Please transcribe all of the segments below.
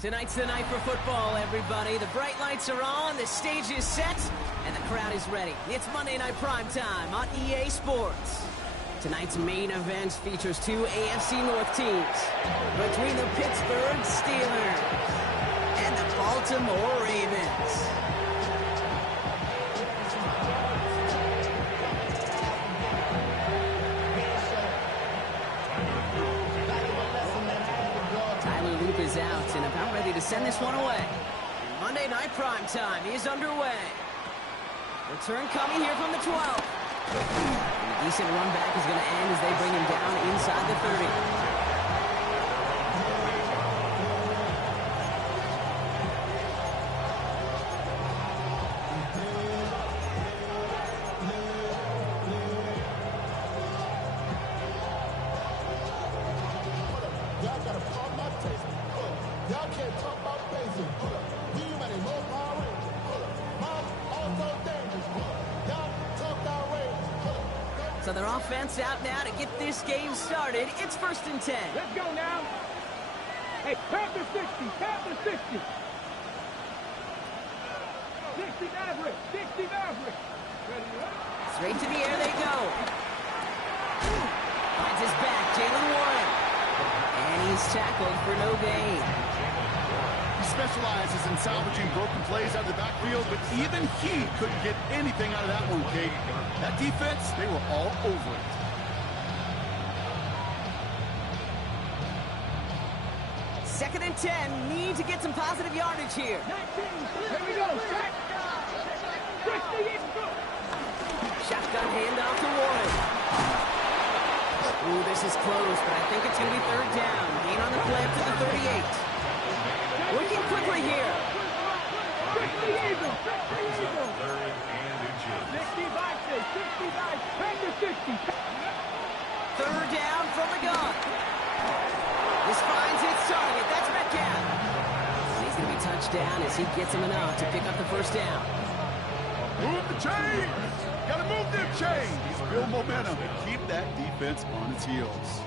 Tonight's the night for football, everybody. The bright lights are on, the stage is set, and the crowd is ready. It's Monday Night Primetime on EA Sports. Tonight's main event features two AFC North teams between the Pittsburgh Steelers and the Baltimore Ravens. Is out and about ready to send this one away. Monday Night Primetime is underway. Return coming here from the 12. A decent run back is going to end as they bring him down inside the 30. So their offense out now to get this game started. It's 1st and 10. Let's go now. Hey, count to 60. Count to 60. 60 Maverick. 60 Maverick. Straight to the air they go. Finds his back, Jaylen Warren. And he's tackled for no gain. He specializes in salvaging broken plays out of the backfield, but even he couldn't get anything out of that one, Kate. That defense, they were all over it. Second and 10. Need to get some positive yardage here. 19. Here we go. Shotgun handoff to Warren. Ooh, this is close, but I think it's going to be 3rd down. Gain on the play up to the 38. Working quickly here. 3rd down from the gun. This finds its target. That's Metcalf. And he's going to be touched down as he gets him enough to pick up the 1st down. Move the chains! Gotta move them chains! Build momentum and keep that defense on its heels.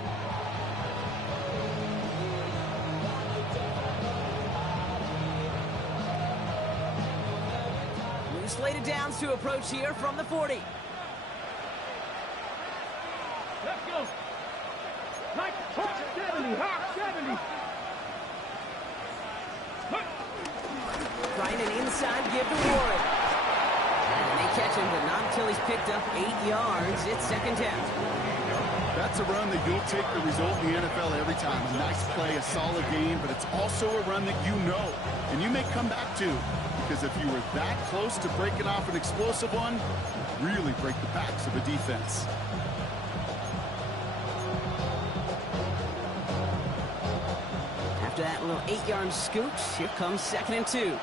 Slated downs to approach here from the 40. Let's go. Like hot 70, hot 70. Trying an inside give to Warren. And they catch him, but not until he's picked up 8 yards. It's 2nd down. That's a run that you'll take the result in the NFL every time. A nice play, a solid game, but it's also a run that you know, and you may come back to. Because if you were that close to breaking off an explosive one, really break the backs of a defense. After that little 8-yard scoot, here comes 2nd and 2.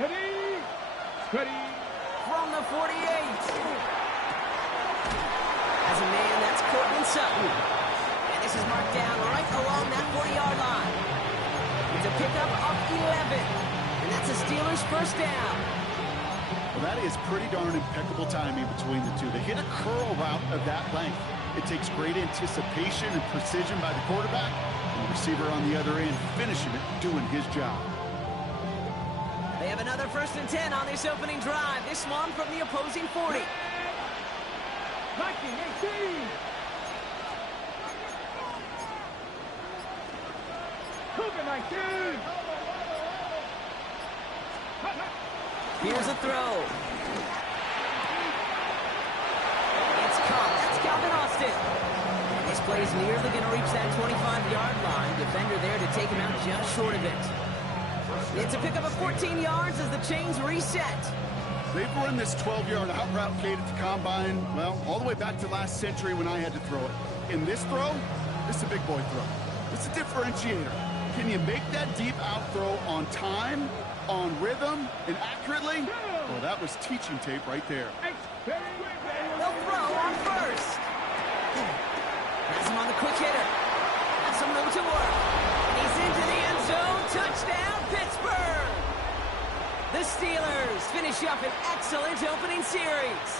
Ready. From the 48. As a man, that's Courtland Sutton. And this is marked down right along that 40-yard line. It's a pickup of 11. And that's the Steelers' 1st down. Well, that is pretty darn impeccable timing between the two. They hit a curl route of that length. It takes great anticipation and precision by the quarterback, and the receiver on the other end finishing it, doing his job. They have another 1st and 10 on this opening drive. This one from the opposing 40. 19, 18. Cougar 19. Here's a throw. It's caught. That's Calvin Austin. And this play's nearly going to reach that 25-yard line. Defender there to take him out just short of it. It's a pickup of 14 yards as the chains reset. They've run this 12-yard out route, Kate, at the combine, well, all the way back to last century when I had to throw it. In this throw, this is a big boy throw. It's a differentiator. Can you make that deep out throw on time, on rhythm, and accurately? Well, that was teaching tape right there. They'll throw on 1st. Has him on the quick hitter. Has some room to work. And he's into the end zone. Touchdown, Pittsburgh! The Steelers finish up an excellent opening series.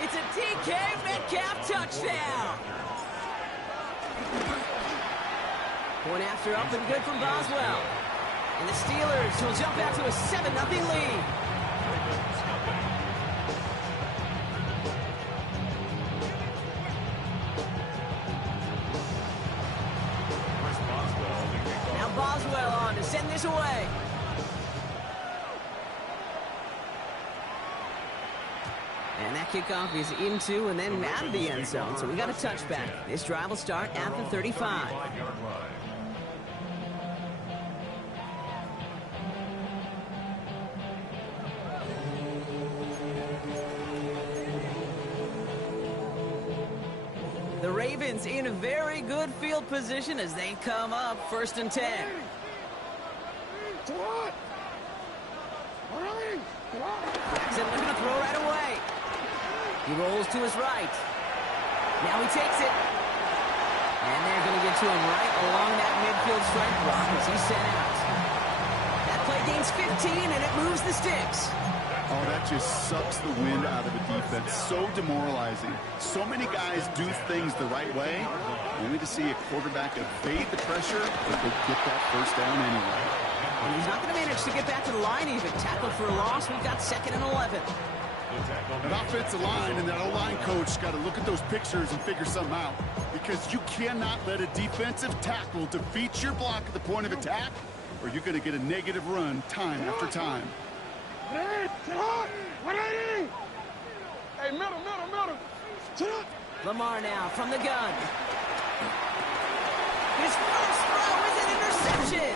It's a DK Metcalf touchdown. Point after up and good from Boswell. And the Steelers will jump out to a 7-0 lead. Now Boswell on to send this away. And that kickoff is into and then out of the end zone. So we got a touchback. This drive will start at the 35. The Ravens in a very good field position as they come up 1st and 10. Jackson looking to throw right away. He rolls to his right. Now he takes it. And they're going to get to him right along that midfield strike block as he's sent out. That play gains 15 and it moves the sticks. Oh, that just sucks the wind out of a defense. So demoralizing. So many guys do things the right way, only to see a quarterback evade the pressure, but they get that first down anyway. And he's not going to manage to get back to the line even. Tackled for a loss. We've got 2nd and 11. An offensive line and that O-line coach got to look at those pictures and figure something out, because you cannot let a defensive tackle defeat your block at the point of attack, or you're going to get a negative run time after time. Hey, middle. Lamar now from the gun. His first throw is an interception.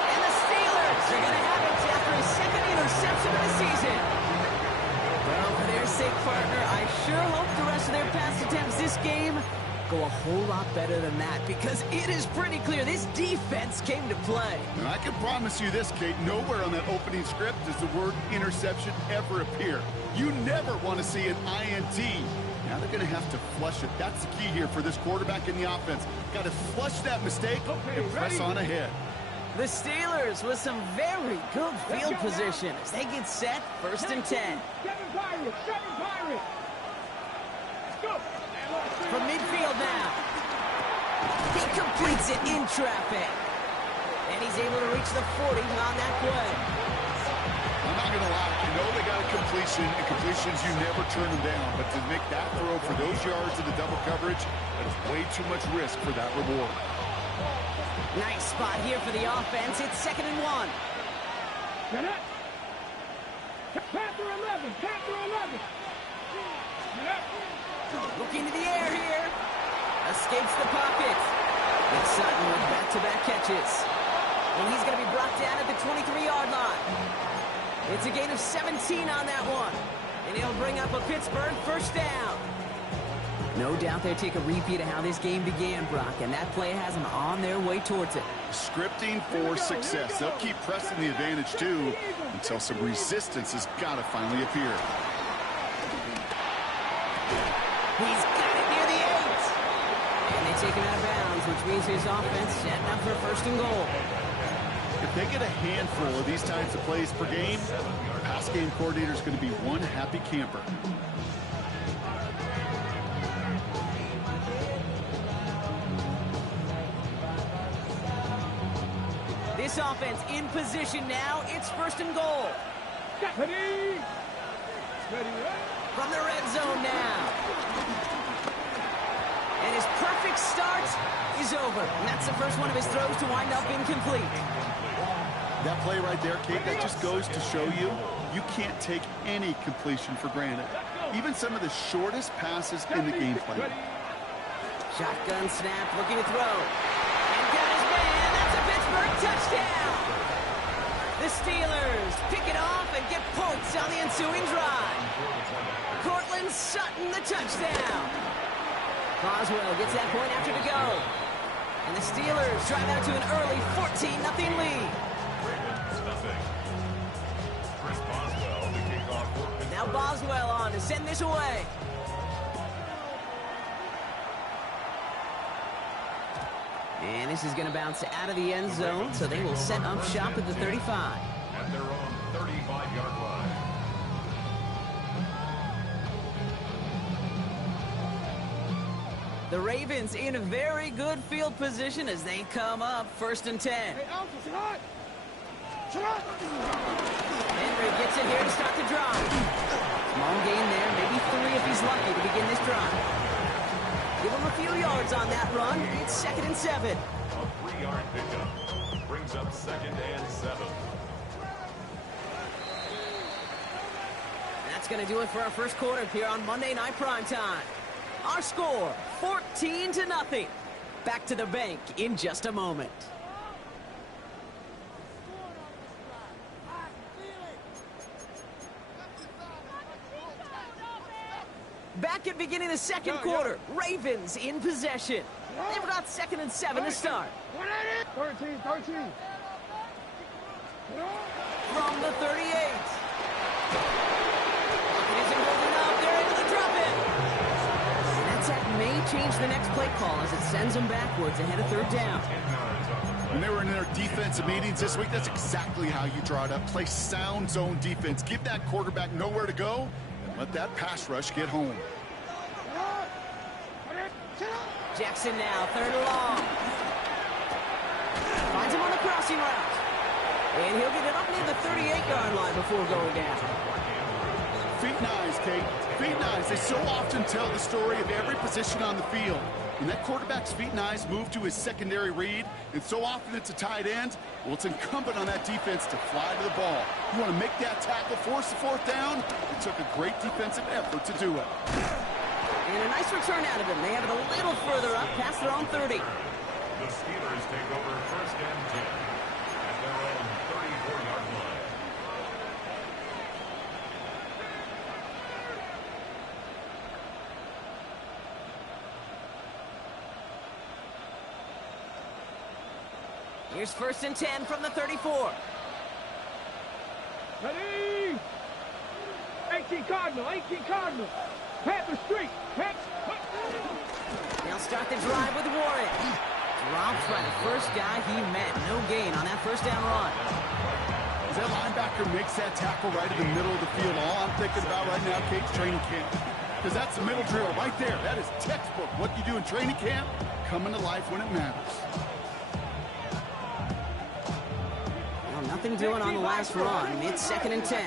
And the Steelers are going to have it after his 2nd interception of the season. Well, for their sake, partner, I sure hope the rest of their pass attempts this game go a whole lot better than that, because it is pretty clear this defense came to play. And I can promise you this, Kate, nowhere on that opening script does the word interception ever appear. You never want to see an INT. Now they're going to have to flush it. That's the key here for this quarterback in the offense. Got to flush that mistake and press on ahead. The Steelers with some very good field position as they get set 1st and 10. Seven Pirates. Let's go. From midfield now. He completes it in traffic. And he's able to reach the 40 on that play. I'm not going to lie. You know they got a completion, and completions, you never turn them down. But to make that throw for those yards in the double coverage, that is way too much risk for that reward. Nice spot here for the offense. It's 2nd and 1. Panther 11. Looking to the air here. Escapes the pocket. And Sutton with back-to-back catches. And he's going to be brought down at the 23-yard line. It's a gain of 17 on that one. And he'll bring up a Pittsburgh 1st down. No doubt they take a repeat of how this game began, Brock, and that play has them on their way towards it. Scripting for success. They'll keep pressing the advantage, too, until some resistance has got to finally appear. He's got it near the 8. And they take him out of bounds, which means his offense setting up for 1st and goal. If they get a handful of these types of plays per game, the pass game coordinator is going to be one happy camper. This offense in position now. It's 1st and goal. Ready. From the red zone now. And his perfect start is over. And that's the first one of his throws to wind up incomplete. That play right there, Kate, that just goes to show you, you can't take any completion for granted. Even some of the shortest passes in the game plan. Shotgun snap, looking to throw. And got his man. That's a Pittsburgh touchdown. The Steelers pick it off and get points on the ensuing drive. Cortland Sutton, the touchdown. Boswell gets that point after to go. And the Steelers drive out to an early 14-0 lead. Now Boswell on to send this away. And this is going to bounce out of the end zone, so they will set up shop at the 35. At their own 35-yard line. The Ravens in a very good field position as they come up 1st and 10. Hey, Alpha's hot. Henry gets it here to start the drive. Small gain there, maybe 3 if he's lucky to begin this drive. Give him a few yards on that run. It's 2nd and 7. A 3-yard pickup brings up 2nd and 7. That's going to do it for our first quarter here on Monday Night Primetime. Our score, 14-0. Back to the bank in just a moment. Back at beginning of the second quarter, Ravens in possession. They've got 2nd and 7 to start. 13. From the 38. It isn't holding up. They're able to drop it. That sack may change the next play call as it sends them backwards ahead of 3rd down. When they were in their defensive meetings this week, that's exactly how you draw it up. Play sound zone defense. Give that quarterback nowhere to go and let that pass rush get home. Jackson now, 3rd and long. Finds him on the crossing route. And he'll get it up near the 38-yard line before going down. Feet and eyes, Kate. Feet and eyes. They so often tell the story of every position on the field. When that quarterback's feet and eyes move to his secondary read, and so often it's a tight end, well, it's incumbent on that defense to fly to the ball. You want to make that tackle, force the 4th down? It took a great defensive effort to do it. And a nice return out of him. They have it a little further up past their own 30. The Steelers take over 1st and 10 at their own 34-yard line. Here's 1st and 10 from the 34. Ready? 18 Cardinal. Panther Street. They'll start the drive with Warren. Drops by the first guy he met. No gain on that 1st down run. As that linebacker makes that tackle right in the middle of the field, all I'm thinking about right now, Kate's training camp. Because that's the middle drill right there. That is textbook. What you do in training camp, coming to life when it matters. Well, nothing doing on the last run. It's 2nd and 10.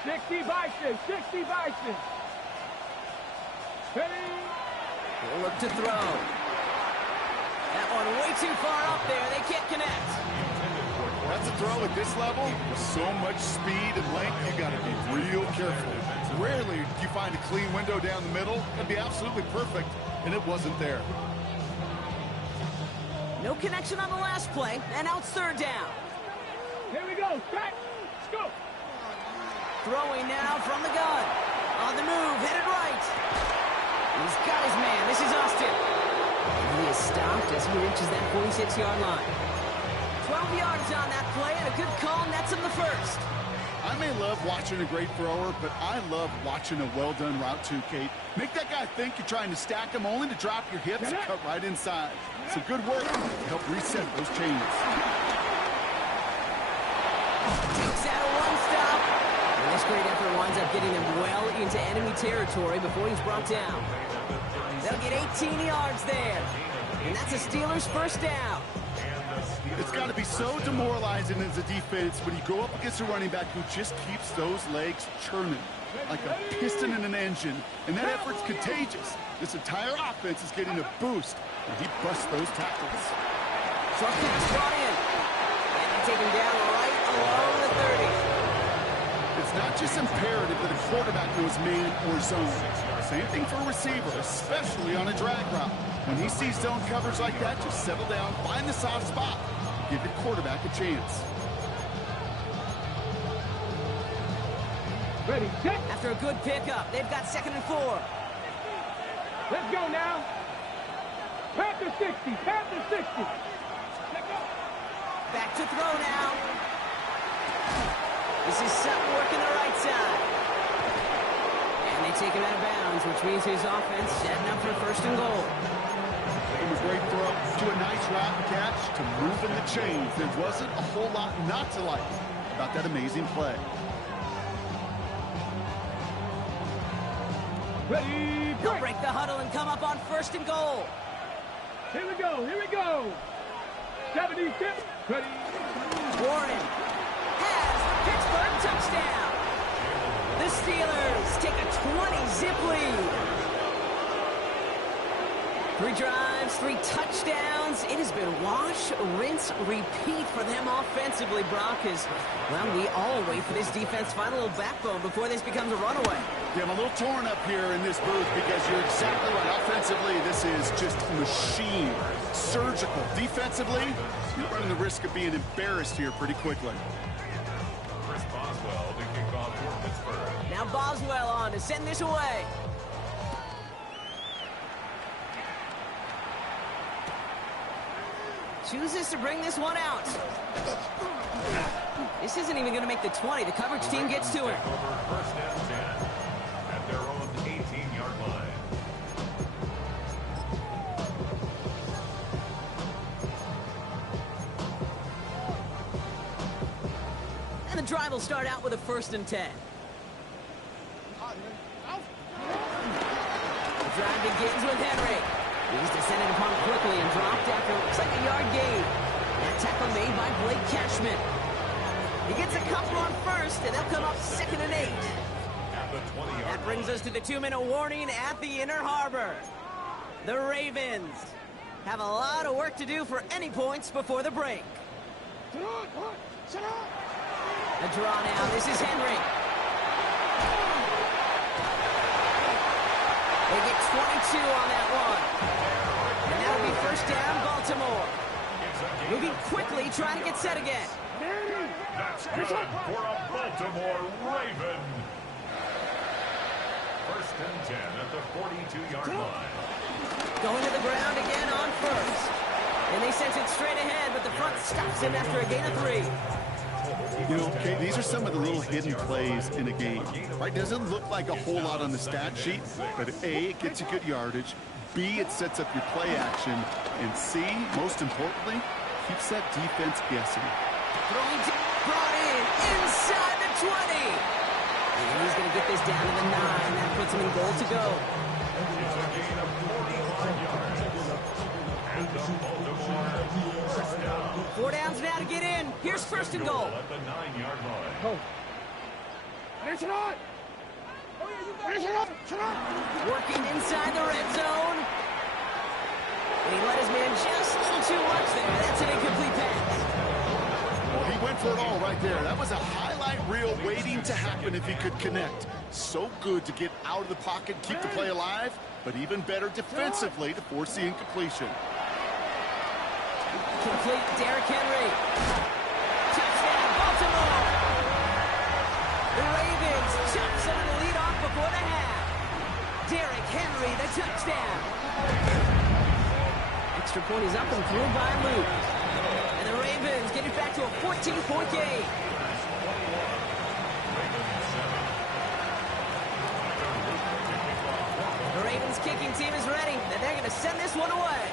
60 Bison. Ready? He'll look to throw. That one way too far up there. They can't connect. That's a throw at this level. With so much speed and length, you got to be real careful. Rarely do you find a clean window down the middle. That'd be absolutely perfect, and it wasn't there. No connection on the last play, and now it's 3rd down. Here we go. Strike. Let's go. Throwing now from the gun. On the move, headed right. He's got his man. This is Austin. And he is stopped as he reaches that 46-yard line. 12 yards on that play, and a good call nets him the 1st. I may love watching a great thrower, but I love watching a well-done route too, Kate. Make that guy think you're trying to stack him only to drop your hips and cut right inside. Some good work to help reset those chains. Takes out a one-stop. And this great effort winds up getting him well into enemy territory before he's brought down. They'll get 18 yards there. And that's a Steelers 1st down. It's got to be so demoralizing as a defense when you go up against a running back who just keeps those legs churning like a piston in an engine. And that effort's contagious. This entire offense is getting a boost when he busts those tackles. Short pass brought in. And they take him down right along the 30. It's not just imperative that a quarterback knows man or zone. Same thing for a receiver, especially on a drag route. When he sees zone coverage like that, just settle down, find the soft spot, give your quarterback a chance. Ready, set. After a good pickup, they've got 2nd and 4. Let's go now. Panther 60. Back to throw now. This is Sutton working the right side. And they take him out of bounds, which means his offense setting up for 1st and goal. From a great throw to a nice route and catch to moving the chains. There wasn't a whole lot not to like about that amazing play. Ready, They'll break the huddle and come up on 1st and goal. Here we go. 76. Ready. Warren has the Pittsburgh touchdown. The Steelers take a 20-zip lead. 3 drives, 3 touchdowns. It has been wash, rinse, repeat for them offensively, Brock, as, well, we all wait for this defense to find a little backbone before this becomes a runaway. Yeah, I'm a little torn up here in this booth because you're exactly right. Offensively, this is just machine, surgical. Defensively, you're running the risk of being embarrassed here pretty quickly. Chris Boswell to kick off for Pittsburgh. Now Boswell on to send this away. Chooses to bring this one out. This isn't even going to make the 20. The coverage team gets to it. Take over first and 10 at their own 18-yard line. And the drive will start out with a 1st and 10. The drive begins with Henry. He's descended upon quickly and dropped after looks like a yard gain. That tackle made by Blake Cashman. He gets a couple on 1st, and they'll come up 2nd and 8. At the 20-yard That brings us to the 2-minute warning at the Inner Harbor. The Ravens have a lot of work to do for any points before the break. A draw now. This is Henry. They get 22 on that one. And that'll be 1st down, Baltimore. Moving quickly, trying to get set again. That's good for a Baltimore Raven. 1st and 10 at the 42-yard line. Going to the ground again on 1st. And they sent it straight ahead, but the front stops him after a gain of 3. You know, okay, these are some of the little hidden plays in a game, right? Doesn't look like a whole lot on the stat sheet, but A, it gets you good yardage, B, it sets up your play action, and C, most importantly, keeps that defense guessing. Brought in inside the 20. And he's going to get this down to the 9. That puts him in goal to go. It's a gain of 45 yards. And the Baltimore first down. 4 downs now to get in. Here's 1st and goal. At the 9-yard line. Go. Finish it on. Finish it up. Working inside the red zone. And he let his man just a little too much there. That's an incomplete pass. Well, he went for it all right there. That was a highlight reel waiting to happen if he could connect. So good to get out of the pocket, keep the play alive, but even better defensively to force the incompletion. Complete Derrick Henry. Touchdown, Baltimore. The Ravens chop some of the lead off before the half. Derrick Henry, the touchdown. Extra point is up and through by Luke. And the Ravens get it back to a 14-point game. The Ravens kicking team is ready, and they're going to send this one away.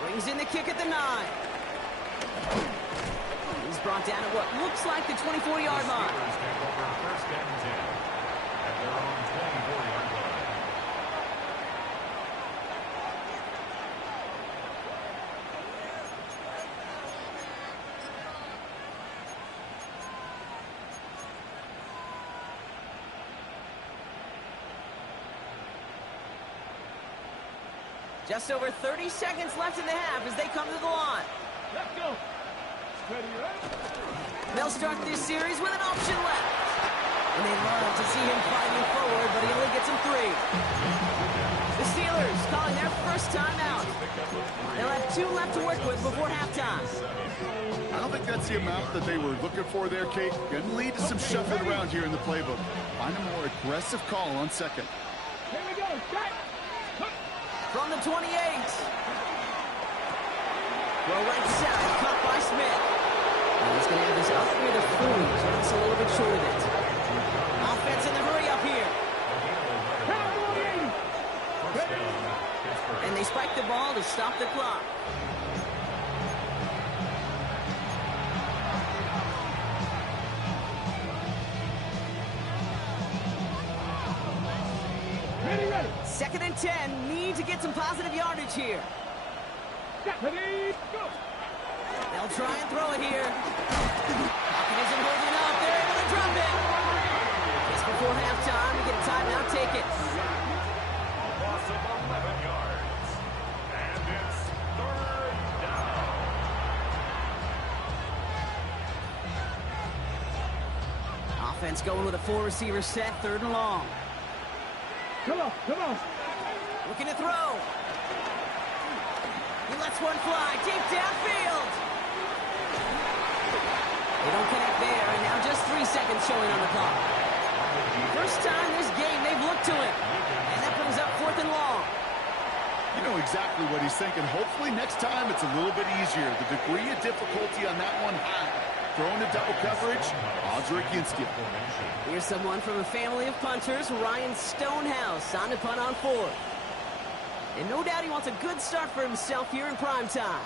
Brings in the kick at the 9. He's brought down at what looks like the 24-yard line. Steelers take over 1st and 10 at their own 24-yard line. Just over 30 seconds left in the half as they come to the line. Let's go. Ready, ready? They'll start this series with an option left. And they love to see him fighting forward, but he only gets him 3. The Steelers calling their first timeout. They'll have 2 left to work with before halftime. I don't think that's the amount that they were looking for there, Kate. Going to lead to some shuffling around here in the playbook. Find a more aggressive call on 2nd. Here we go. Shot. From the 28. Well, right side, caught by Smith. And he's going to have this up near the 40, just a little bit short of it. Offense in the hurry up here. And they spike the ball to stop the clock. 2nd and 10. Need to get some positive yardage here. Ready, go. They'll try and throw it here. Pocket isn't holding up. They're able to drop it. Just before halftime, we get a timeout. Take it. Loss of 11 yards. And it's 3rd down. Offense going with a 4-receiver set. 3rd and long. Come on, come on. Looking to throw. He lets one fly deep downfield. They don't connect there, and now just 3 seconds showing on the clock. First time this game they've looked to it. And that brings up 4th and long. You know exactly what he's thinking. Hopefully next time it's a little bit easier. The degree of difficulty on that one high. Throwing to double coverage, odds are against you. Here's someone from a family of punters, Ryan Stonehouse, on to punt on 4th. And no doubt he wants a good start for himself here in prime time.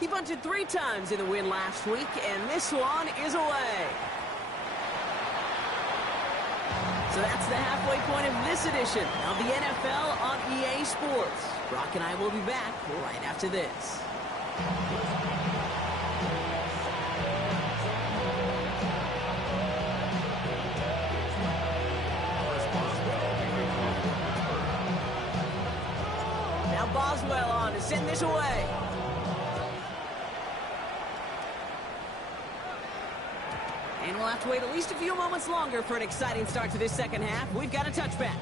He punted 3 times in the win last week, and this one is away. So that's the halfway point of this edition of the NFL on EA Sports. Brock and I will be back right after this. Now Boswell on to send this away. And we'll have to wait at least a few moments longer for an exciting start to this second half. We've got a touchback.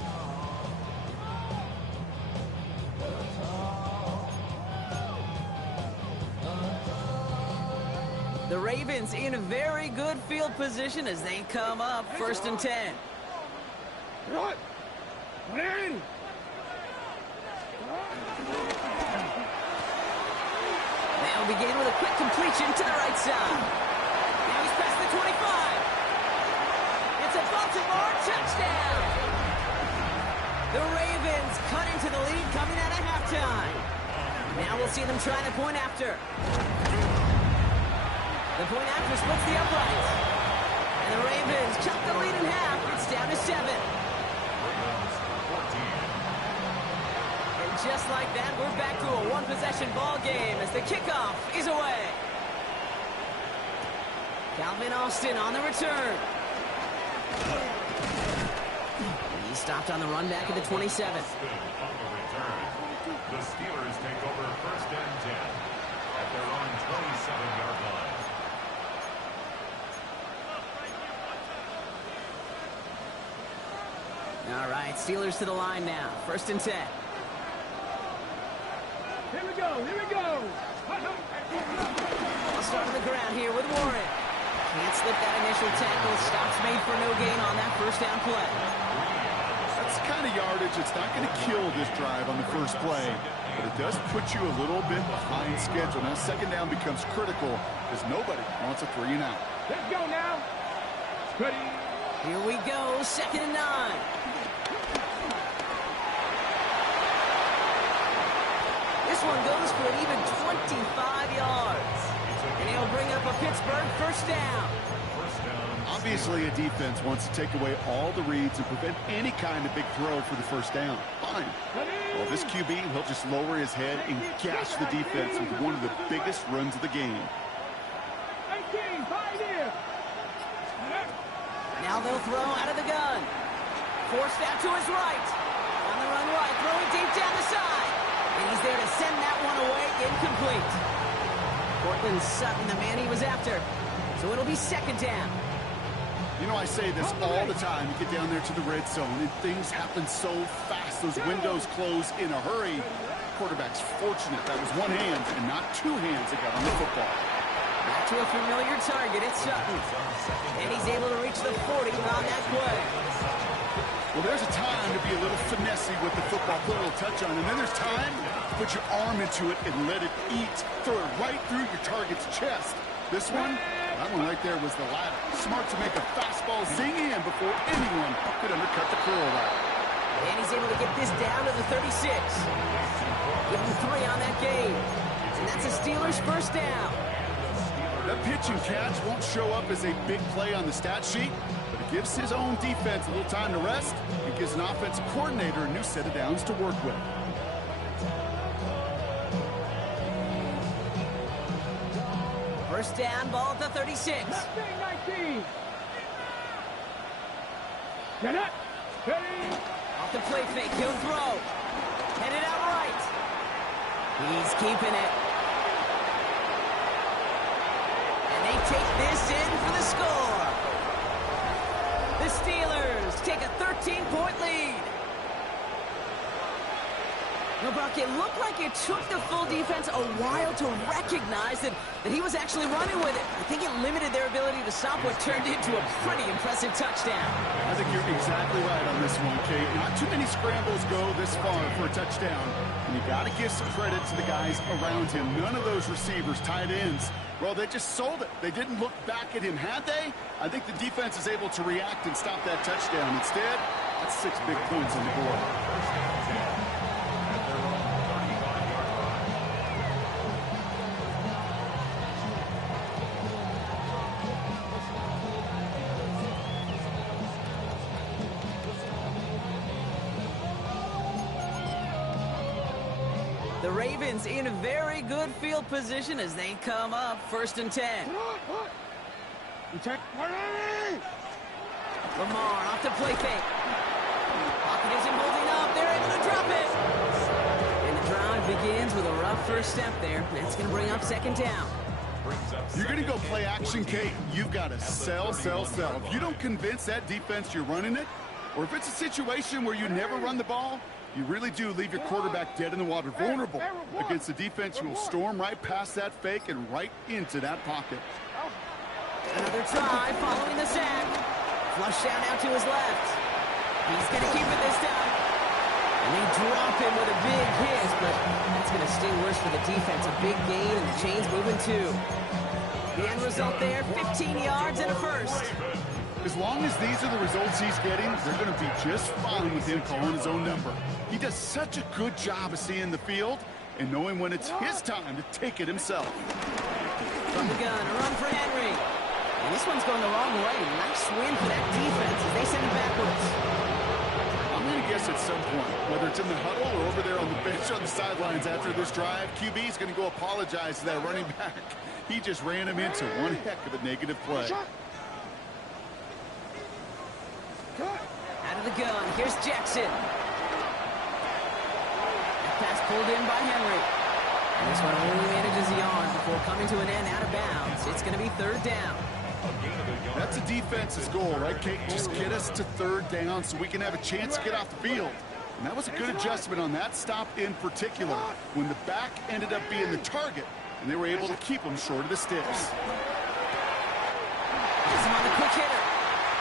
The Ravens in a very good field position as they come up 1st and 10. What? Put it in. They'll begin with a quick completion to the right side. Now he's past the 25. It's a Baltimore touchdown. The Ravens cut into the lead coming out of halftime. Now we'll see them trying to point after. The point after splits the uprights. And the Ravens cut the lead in half. It's down to 7. And just like that, we're back to a one-possession ball game as the kickoff is away. Calvin Austin on the return. He stopped on the run back at the 27. On the return. The Steelers take over 1st and 10 at their own 27-yard line. All right, Steelers to the line now. 1st and 10. Here we go, here we go. I'll start on the ground here with Warren. Can't slip that initial tackle. Stops made for no gain on that 1st down play. That's the kind of yardage that's not going to kill this drive on the first play, but it does put you a little bit behind schedule. Now 2nd down becomes critical because nobody wants a 3 and out. Let's go now. Ready. Here we go, 2nd and 9. This one goes for an even 25 yards. And he'll bring up a Pittsburgh 1st down. Obviously, a defense wants to take away all the reads and prevent any kind of big throw for the 1st down. Fine. Well, this QB, he'll just lower his head and gash the defense with one of the biggest runs of the game. 18, pioneer. Now they'll throw out of the gun. Forced out to his right. On the run right, throwing deep down the side. And he's there to send that one away, incomplete. Cortland Sutton, the man he was after. So it'll be 2nd down. You know, I say this all the time. You get down there to the red zone, and things happen so fast. Those windows close in a hurry. Quarterback's fortunate that was one hand and not 2 hands that got on the football. Back to a familiar target, it's Sutton. And he's able to reach the 40 on that play. Well, there's a time to be a little finessey with the football, put a little touch on, and then there's time to put your arm into it and let it eat. Throw it right through your target's chest. This one, that one right there was the latter. Smart to make a fastball zing in before anyone could undercut the curl route. And he's able to get this down to the 36. Give him 3 on that game. And that's a Steelers 1st down. That pitch and catch won't show up as a big play on the stat sheet, but it gives his own defense a little time to rest and gives an offensive coordinator a new set of downs to work with. First down, ball at the 36. 19. Get it. Ready. Off the play fake, he'll throw. Headed out right. He's keeping it. And they take this in for the score. The Steelers take a 13-point lead. No, Brock, it looked like it took the full defense a while to recognize that he was actually running with it. I think it limited their ability to stop what turned into a pretty impressive touchdown. I think you're exactly right on this one, Kate. Not too many scrambles go this far for a touchdown. And you got to give some credit to the guys around him. None of those receivers, tight ends, well, they just sold it. They didn't look back at him. Had they? I think the defense is able to react and stop that touchdown. Instead, that's 6 big points on the board. The Ravens in a very good field position as they come up 1st and 10. Lamar off the play fake. Pocket isn't holding up. They're able to drop it. And the drive begins with a rough first step there. That's going to bring up 2nd down. You're going to go play action, Kate. You've got to sell. If you don't convince that defense you're running it, or if it's a situation where you never run the ball, you really do leave your quarterback dead in the water, vulnerable against a defense who will storm right past that fake and right into that pocket. Another try following the sack. Flush down out to his left. He's going to keep it this time. And they drop him with a big hit, but that's going to sting worse for the defense. A big gain, and the chain's moving too. The end result there, 15 yards and a first. As long as these are the results he's getting, they're going to be just fine with him calling his own number. He does such a good job of seeing the field and knowing when it's his time to take it himself. From the gun, a run for Henry. And this one's going the wrong way. Nice win for that defense as they send it backwards. I'm going to guess at some point, whether it's in the huddle or over there on the bench on the sidelines after this drive, QB is going to go apologize to that running back. He just ran him into one heck of a negative play. Out of the gun, here's Jackson. That pass pulled in by Henry. And this one only manages the arm before coming to an end out of bounds. It's going to be 3rd down. That's a defense's goal, right, Kate? Just get us to 3rd down so we can have a chance to get off the field. And that was a good adjustment on that stop in particular, when the back ended up being the target, and they were able to keep him short of the sticks. Has him on the quick hitter.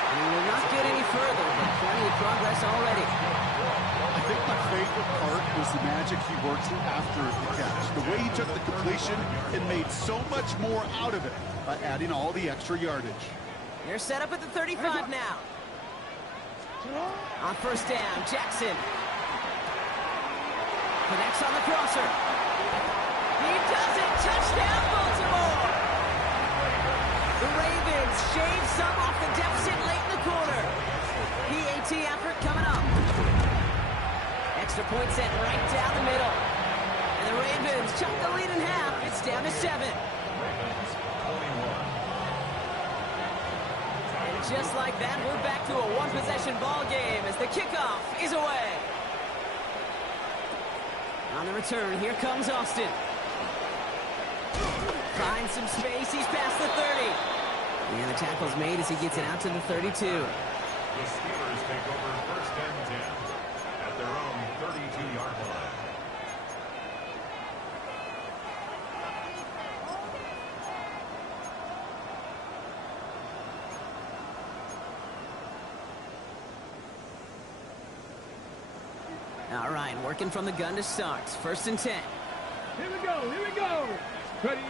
And he will not get any further, but plenty of progress already. I think my favorite part was the magic he worked after the catch. The way he took the completion and made so much more out of it by adding all the extra yardage. They're set up at the 35 now. On 1st down, Jackson. Connects on the crosser. He does it! Touchdown, Baltimore! The Ravens shave some off the deficit late in the quarter. PAT effort coming up. Extra point set right down the middle. And the Ravens chop the lead in half. It's down to 7. And just like that, we're back to a one-possession ball game as the kickoff is away. On the return, here comes Austin. Finds some space, he's past the 30. And the tackle's made as he gets it out to the 32. The Steelers take over 1st and 10 at their own 32-yard line. All right, working from the gun to start. 1st and 10. Here we go. Ready.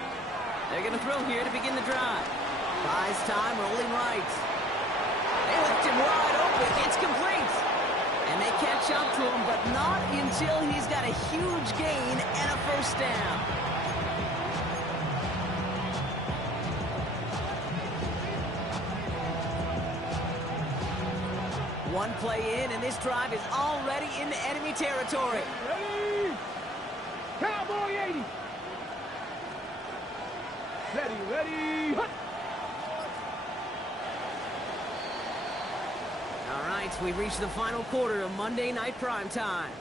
They're going to throw here to begin the drive. Buys time, rolling right. They left him wide open. It's complete. And they catch up to him, but not until he's got a huge gain and a 1st down. One play in, and this drive is already into enemy territory. Ready? Cowboy 80. Ready. Hut. All right, we've reached the final quarter of Monday Night Primetime.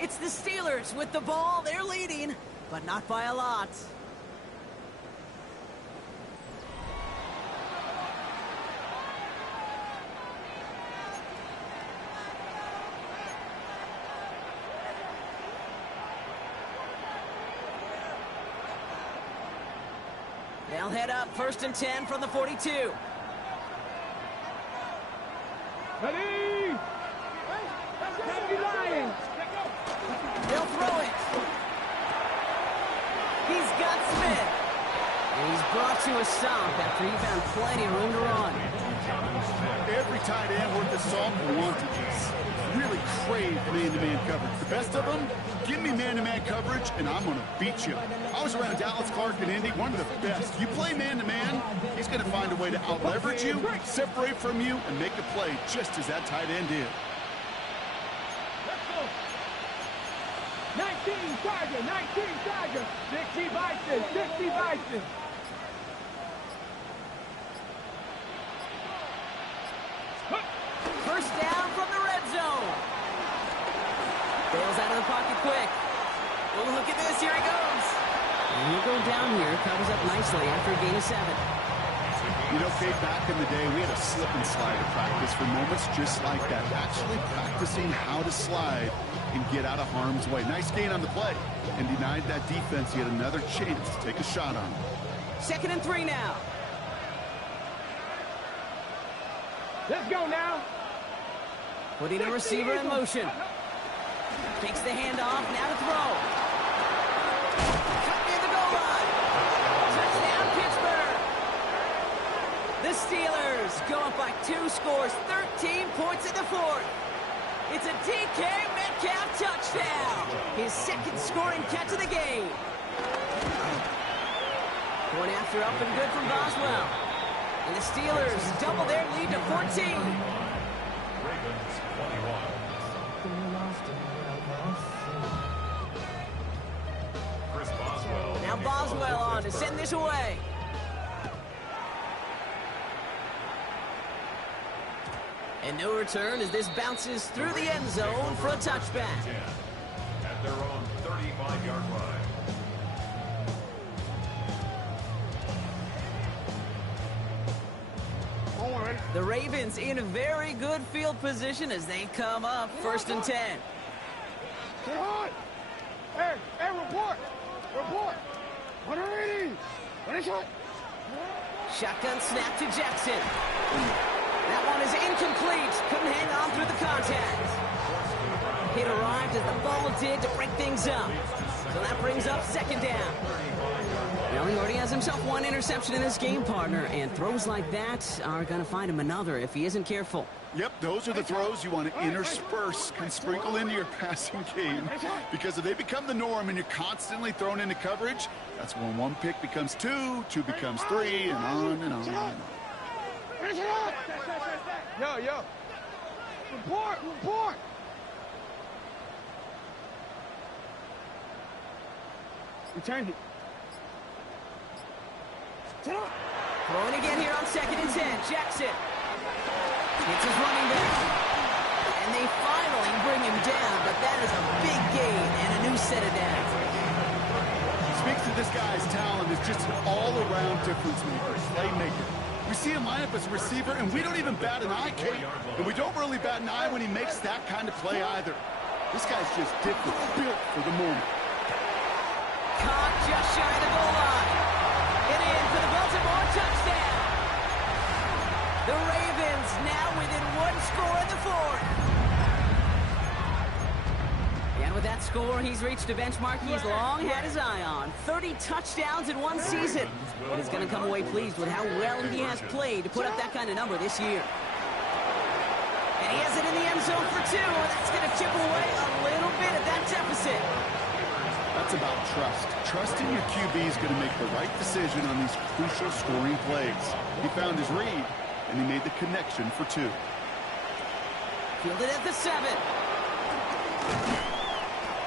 It's the Steelers with the ball. They're leading, but not by a lot. They'll head up 1st and 10 from the 42. Ready? Happy Lions. They'll throw it. He's got Smith. And he's brought to a stop after he found plenty of room to run. Every tight end worth his salt wanted this. Really crave man-to-man coverage. The best of them, give me man-to-man coverage, and I'm going to beat you. I was around Dallas Clark and Indy, one of the best. You play man-to-man, he's going to find a way to out-leverage you, separate from you, and make a play just as that tight end did. Let's go. 19 Chargers. 60 Bison. First down from the red zone. Bails out of the pocket quick. Oh, look at this. Here he goes. And he'll go down here. Covers up nicely after a gain of 7. You know, Kate, back in the day, we had a slip and slide at practice for moments just like that. Actually practicing how to slide and get out of harm's way. Nice gain on the play. And denied that defense yet another chance to take a shot on him. 2nd and 3 now. Let's go now. Putting a receiver in motion. Takes the handoff, now to throw. Cut near the goal line. Touchdown, Pittsburgh. The Steelers go up by 2 scores, 13 points in the 4th. It's a DK Metcalf touchdown. His 2nd scoring catch of the game. Point after up and good from Boswell. And the Steelers double their lead to 14. Ravens 21. Chris Boswell. Now Boswell on to send this away. And no return as this bounces through the end zone for a touchback. 10 at their own 35-yard line. The Ravens in a very good field position as they come up 1st and 10. Get on. Hey, report. 180. Finish it. Shotgun snap to Jackson. That one is incomplete. Couldn't hang on through the contact. Hit arrived as the ball did to break things up. So that brings up 2nd down. Well, he already has himself 1 interception in this game, partner, and throws like that are going to find him another if he isn't careful. Yep, those are the throws you want to intersperse and sprinkle into your passing game. Because if they become the norm and you're constantly thrown into coverage, that's when 1 pick becomes 2, 2 becomes 3, and on and on and on. Yo. Report. Return it. Throwing again here on 2nd and 10. Jackson hits his running back. And they finally bring him down, but that is a big gain and a new set of downs. Speaks to this guy's talent as just an all-around difference maker, playmaker. We see him line up as a receiver, and we don't even bat an eye, Kate. And we don't really bat an eye when he makes that kind of play either. This guy's just different, built for the moment. Caught just shy of the goal line. It in for the Baltimore touchdown. The Ravens now within 1 score in the 4th. And with that score, he's reached a benchmark he's long had his eye on. 30 touchdowns in 1 season. But he's going to come away pleased with how well he has played to put up that kind of number this year. And he has it in the end zone for 2. That's going to chip away a little bit of that deficit. That's about trust. Trusting your QB is going to make the right decision on these crucial scoring plays. He found his read, and he made the connection for 2. Fielded at the 7.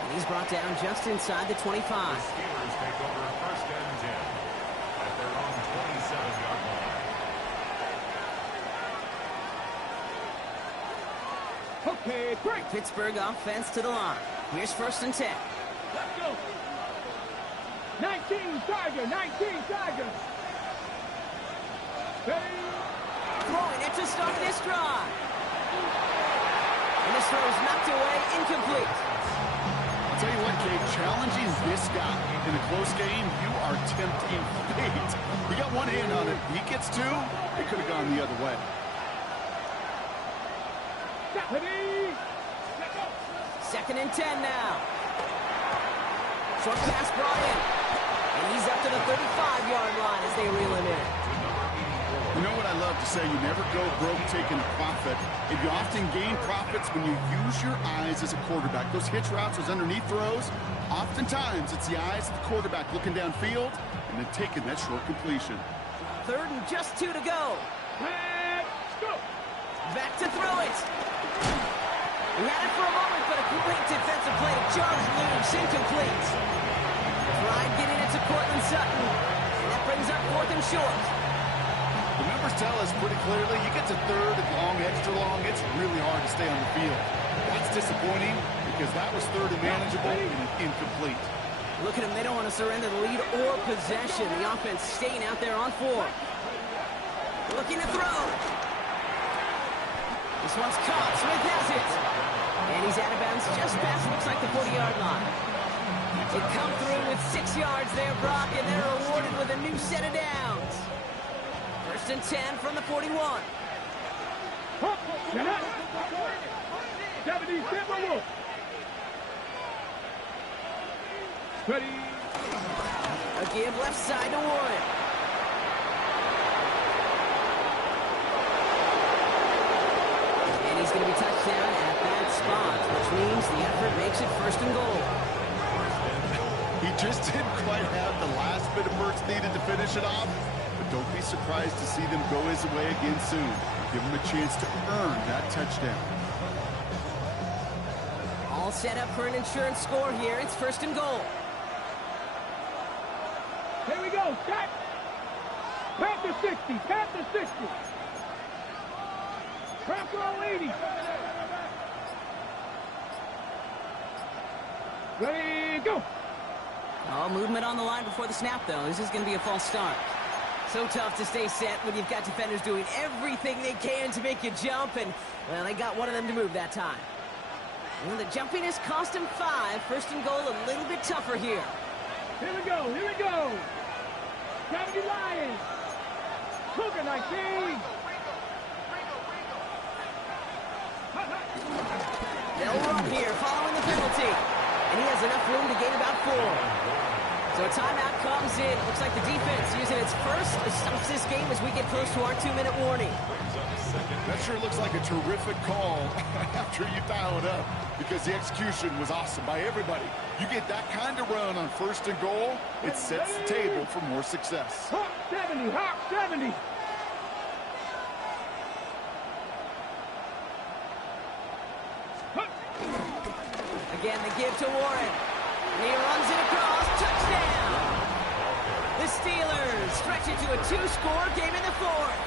And he's brought down just inside the 25. The Steelers take over first and 10 at their own 27-yard line. Okay, break. Pittsburgh offense to the line. Here's first and 10. Let's go. 19 Tiger, 19 Tiger. Ready? Throwing it to start this drive. And this throw is knocked away, incomplete. I'll tell you what, Kate, challenging this guy in a close game, you are tempting fate. He got one hand on it. He gets two, it could have gone the other way. Ready? Let's go. Second and 10 now. Short pass brought in. And he's up to the 35-yard line as they reel him in. You know what I love to say? You never go broke taking a profit. And you often gain profits when you use your eyes as a quarterback. Those hitch routes, those underneath throws, oftentimes it's the eyes of the quarterback looking downfield and then taking that short completion. Third and just 2 to go. Let's go. Back to throw it. He had it for a moment, but a great defensive play to charge loose, incomplete. Tried getting it to Cortland Sutton. And that brings up 4th and short. The numbers tell us pretty clearly, you get to third and long, extra long, it's really hard to stay on the field. That's disappointing because that was third and manageable and incomplete. Look at them, they don't want to surrender the lead or possession. The offense staying out there on 4. Looking to throw. This one's caught, Smith has it. And he's out of bounds just past, looks like the 40-yard line. They come through with 6 yards there, Brock, and they're rewarded with a new set of downs. First and 10 from the 41. Hop, get up. 70, Timberwolf. Ready? A give left side to Warren. And he's going to be touched down at that spot, which means the effort makes it first and goal. He just didn't quite have the last bit of burst needed to finish it off. But don't be surprised to see them go his way again soon. Give him a chance to earn that touchdown. All set up for an insurance score here. It's first and goal. Here we go. Start. Panther 60. Panther 60. Bronco 80. Ready, go. Oh, movement on the line before the snap, though. This is going to be a false start. So tough to stay set when you've got defenders doing everything they can to make you jump, and, well, they got one of them to move that time. Well, the jumpiness cost him 5. First and goal, a little bit tougher here. Here we go. Here we go. Gravity Lions. Cougar 19. They'll run here following the penalty. And he has enough room to gain about 4. So a timeout comes in. Looks like the defense using its first stops this game as we get close to our 2-minute warning. That sure looks like a terrific call after you dial it up because the execution was awesome by everybody. You get that kind of run on first and goal, it sets the table for more success. Hawk 70. Hawk 70. Again, the give to Warren. And he runs it across. Touchdown! The Steelers stretch it to a 2-score game in the 4th.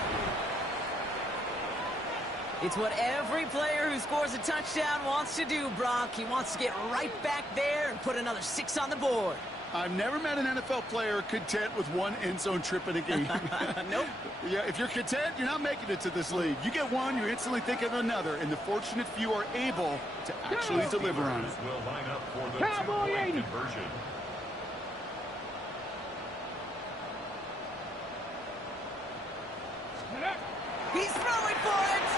It's what every player who scores a touchdown wants to do, Brock. He wants to get right back there and put another 6 on the board. I've never met an NFL player content with one end zone trip in a game. Nope. Yeah, if you're content, you're not making it to this league. You get one, you instantly think of another, and the fortunate few are able to actually deliver on it. Will line up for the Cowboy 80. conversion. He's throwing for it.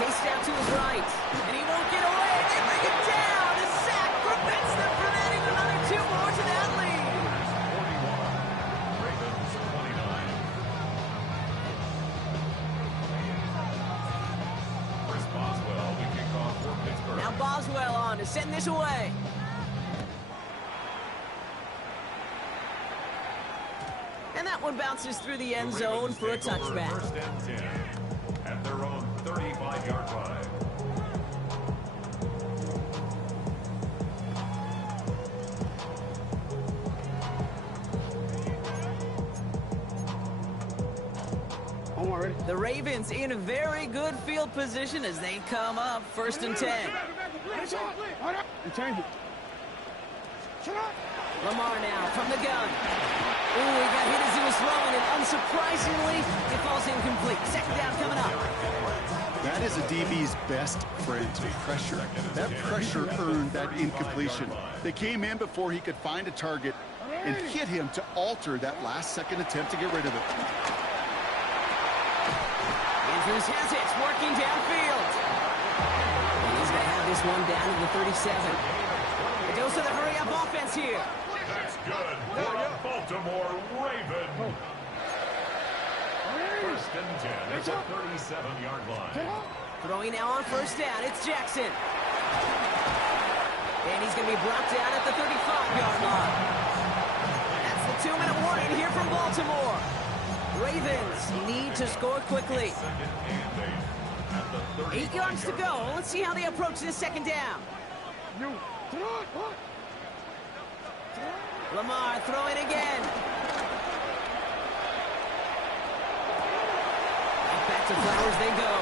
Chased out to his right. And he won't get away. They bring it down. The sack prevents them from adding another 2 more to that lead. 41, Ravens 29. Chris Boswell, the kickoff for Pittsburgh. Now Boswell on to send this away. And that one bounces through the end zone for a touchback. First and 10 at their own 35-yard line. The Ravens in a very good field position as they come up 1st and 10. Lamar now from the gun. Ooh, he got hit as he was throwing, and unsurprisingly, it falls incomplete. 2nd down coming up. That is a DB's best friend, pressure. That pressure earned that incompletion. They came in before he could find a target and hit him to alter that last-second attempt to get rid of it. Andrews has it, working downfield. And he's going to have this one down to the 37. A dose of the hurry-up offense here. That's good for a Baltimore Raven. 1st and 10 at the 37-yard line. Throwing now on 1st down, it's Jackson. And he's going to be brought down at the 35-yard line. That's the 2-minute warning here from Baltimore. Ravens need to score quickly. 8 yards to go. Let's see how they approach this 2nd down. Lamar throwing again. Right back to Flowers they go.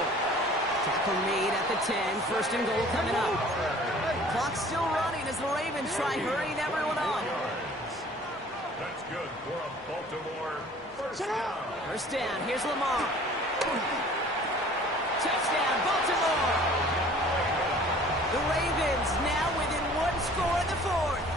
Tackle made at the 10. 1st and goal coming up. Clock's still running as the Ravens try hurrying everyone up. That's good for a Baltimore 1st down. 1st down. Here's Lamar. Touchdown, Baltimore. The Ravens now within 1 score in the 4th.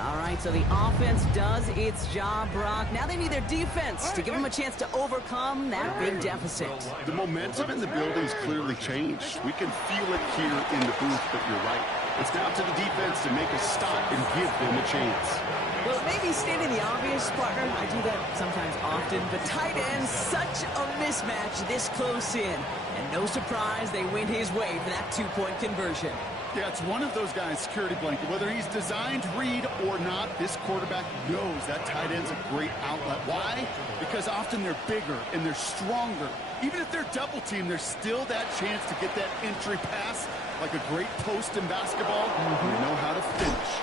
All right, so the offense does its job, Brock. Now they need their defense to give them a chance to overcome that big deficit. The momentum in the building's clearly changed. We can feel it here in the booth, but you're right. It's now to the defense to make a stop and give them a chance. Well, maybe stating the obvious, partner. I do that sometimes often. But tight end, such a mismatch this close in. And no surprise, they went his way for that 2-point conversion. Yeah, it's one of those guys, security blanket. Whether he's designed read or not, this quarterback knows that tight end's a great outlet. Why? Because often they're bigger and they're stronger. Even if they're double teamed, there's still that chance to get that entry pass like a great post in basketball. They know how to finish.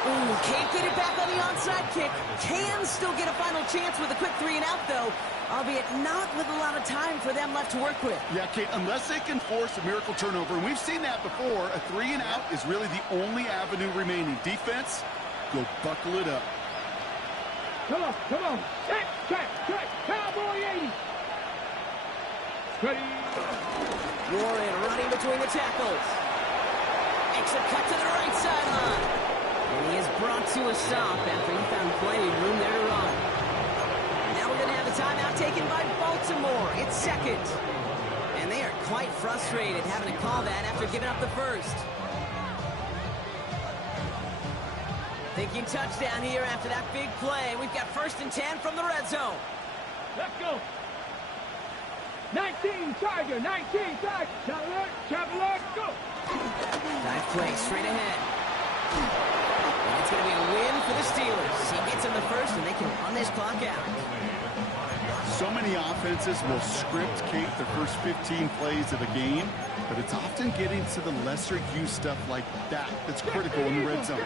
Ooh, can't get it back on the onside kick. Can still get a final chance with a quick 3-and-out, though, albeit not with a lot of time for them left to work with. Yeah, Kate, unless they can force a miracle turnover, and we've seen that before, a 3-and-out is really the only avenue remaining. Defense, go buckle it up. Come on. Check. Cowboy 80. Ready. Warren running between the tackles. Makes a cut to the right sideline. And he is brought to a stop after he found plenty of room there to run. Now we're going to have a timeout taken by Baltimore. It's 2nd. And they are quite frustrated having to call that after giving up the 1st. Thinking touchdown here after that big play. We've got 1st and 10 from the red zone. Let's go. 19 Tiger. Traveler, go. Dive play straight ahead. And it's going to be a win for the Steelers. He gets in the 1st, and they can run this clock out. So many offenses will script, Kate, the first 15 plays of a game, but it's often getting to the lesser-used stuff like that that's critical in the red zone.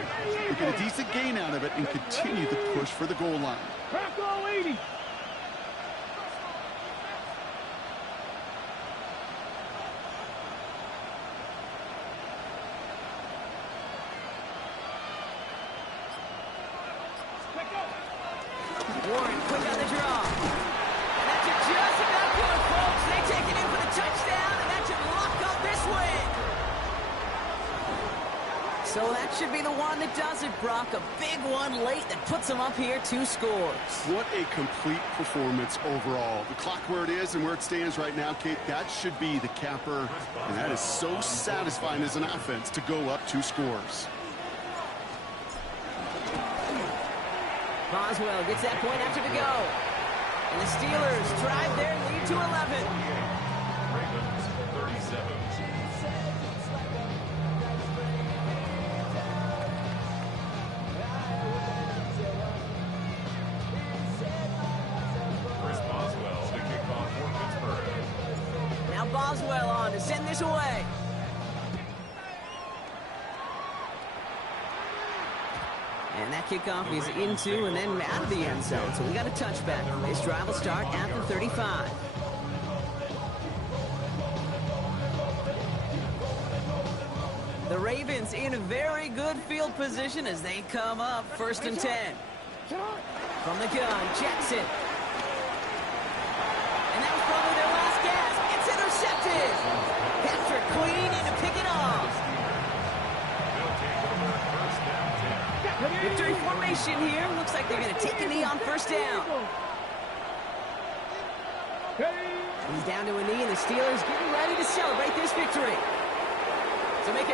We get a decent gain out of it and continue the push for the goal line. Tackle 80. Warren quick on the draw. And that should just about do it, folks. They take it in for the touchdown, and that should lock up this win. So that should be the one that does it, Brock. A big one late that puts them up here 2 scores. What a complete performance overall. The clock where it is and where it stands right now, Kate, that should be the capper. And that is so satisfying as an offense to go up 2 scores. Boswell gets that point after the go. And the Steelers drive their lead to 11. Ravens 37. Chris Boswell, the kickoff for Pittsburgh. Now Boswell on to send this away. And that kickoff is into and then out of the end zone. So we got a touchback. This drive will start at the 35. The Ravens in a very good field position as they come up 1st and 10. From the gun, Jackson. And that was probably their last gasp. It's intercepted. Patrick Queen in to pick it off. Victory formation here. Looks like they're going to take a knee on 1st down. He's down to a knee, and the Steelers getting ready to celebrate this victory. So make it